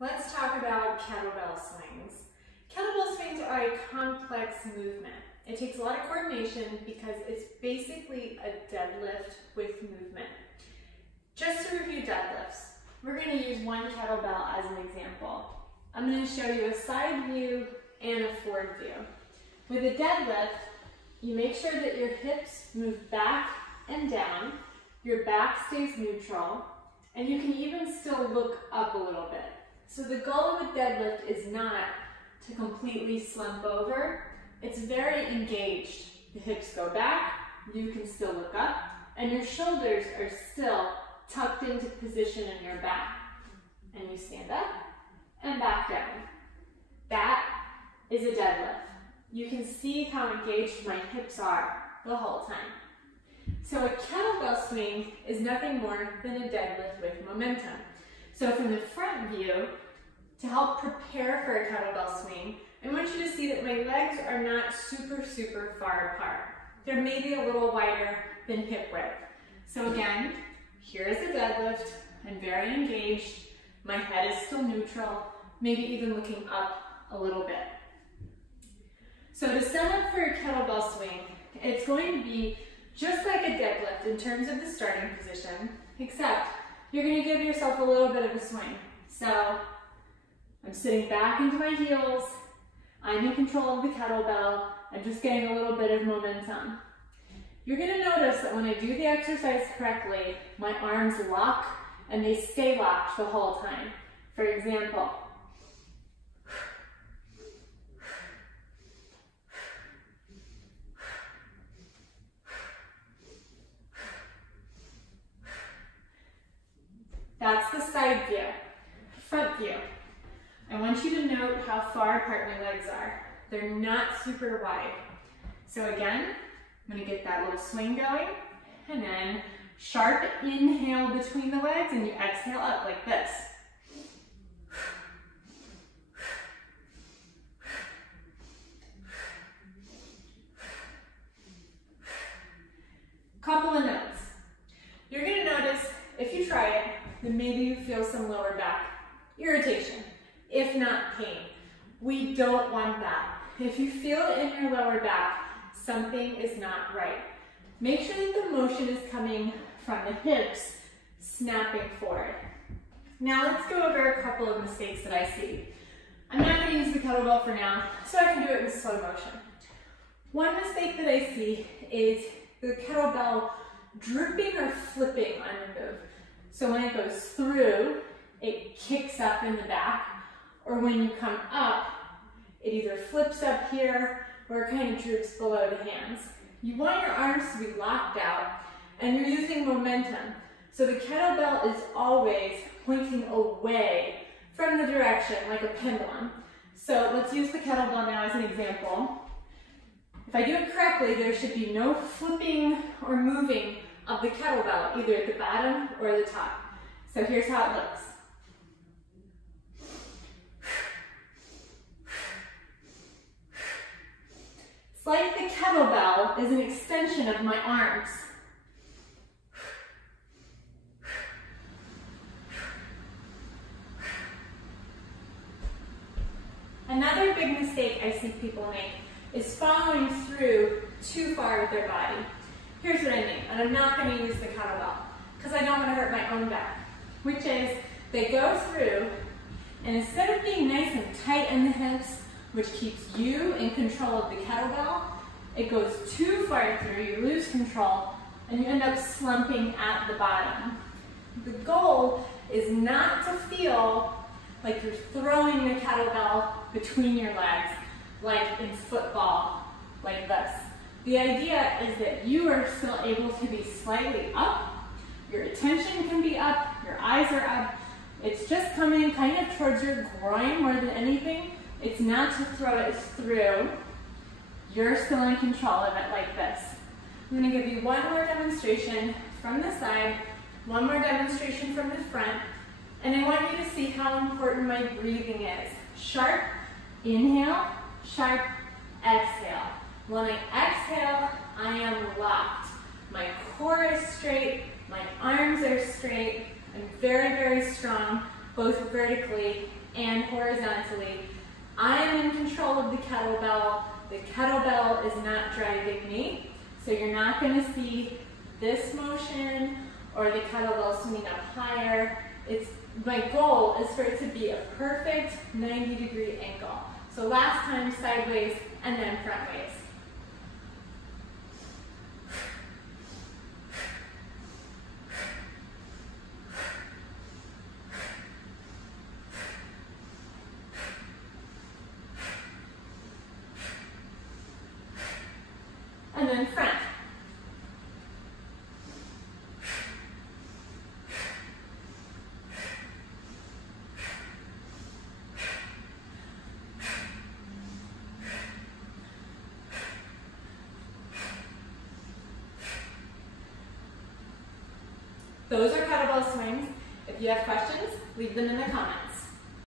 Let's talk about kettlebell swings. Kettlebell swings are a complex movement. It takes a lot of coordination because it's basically a deadlift with movement. Just to review deadlifts, we're going to use one kettlebell as an example. I'm going to show you a side view and a forward view. With a deadlift, you make sure that your hips move back and down, your back stays neutral, and you can even still look up a little bit. So the goal of a deadlift is not to completely slump over. It's very engaged. The hips go back, you can still look up, and your shoulders are still tucked into position in your back. And you stand up and back down. That is a deadlift. You can see how engaged my hips are the whole time. So a kettlebell swing is nothing more than a deadlift with momentum. So from the front view, to help prepare for a kettlebell swing, I want you to see that my legs are not super far apart. They're maybe a little wider than hip width. So again, here is the deadlift. I'm very engaged. My head is still neutral, maybe even looking up a little bit. So to set up for a kettlebell swing, it's going to be just like a deadlift in terms of the starting position, except you're going to give yourself a little bit of a swing. So I'm sitting back into my heels, I'm in control of the kettlebell, I'm just getting a little bit of momentum. You're going to notice that when I do the exercise correctly, my arms lock and they stay locked the whole time. For example, that's the side view. Front view. I want you to note how far apart my legs are. They're not super wide. So again, I'm going to get that little swing going, and then sharp inhale between the legs, and you exhale up like this. Couple of notes. You're going to notice, if you try it, then maybe you feel some lower back irritation, if not pain. We don't want that. If you feel it in your lower back, something is not right. Make sure that the motion is coming from the hips, snapping forward. Now let's go over a couple of mistakes that I see. I'm not going to use the kettlebell for now, so I can do it with slow motion. One mistake that I see is the kettlebell drooping or flipping on the move. So when it goes through, it kicks up in the back, or when you come up, it either flips up here or it kind of droops below the hands. You want your arms to be locked out, and you're using momentum. So the kettlebell is always pointing away from the direction, like a pendulum. So let's use the kettlebell now as an example. If I do it correctly, there should be no flipping or moving of the kettlebell, either at the bottom or the top. So here's how it looks. It's like the kettlebell is an extension of my arms. Another big mistake I see people make is following through too far with their body. Here's what I mean, and I'm not going to use the kettlebell because I don't want to hurt my own back, which is they go through, and instead of being nice and tight in the hips, which keeps you in control of the kettlebell, it goes too far through, you lose control, and you end up slumping at the bottom. The goal is not to feel like you're throwing the kettlebell between your legs, like in football, like this. The idea is that you are still able to be slightly up, your attention can be up, your eyes are up. It's just coming kind of towards your groin more than anything. It's not to throw it through. You're still in control of it like this. I'm going to give you one more demonstration from the side, one more demonstration from the front, and I want you to see how important my breathing is. Sharp inhale, sharp exhale. When I exhale, I am locked. My core is straight, my arms are straight, I'm very strong. both vertically and horizontally. I am in control of the kettlebell. The kettlebell is not driving me. So you're not going to see this motion or the kettlebell swinging up higher. My goal is for it to be a perfect 90-degree angle. So last time sideways and then frontways. And then front. Those are kettlebell swings. If you have questions, leave them in the comments.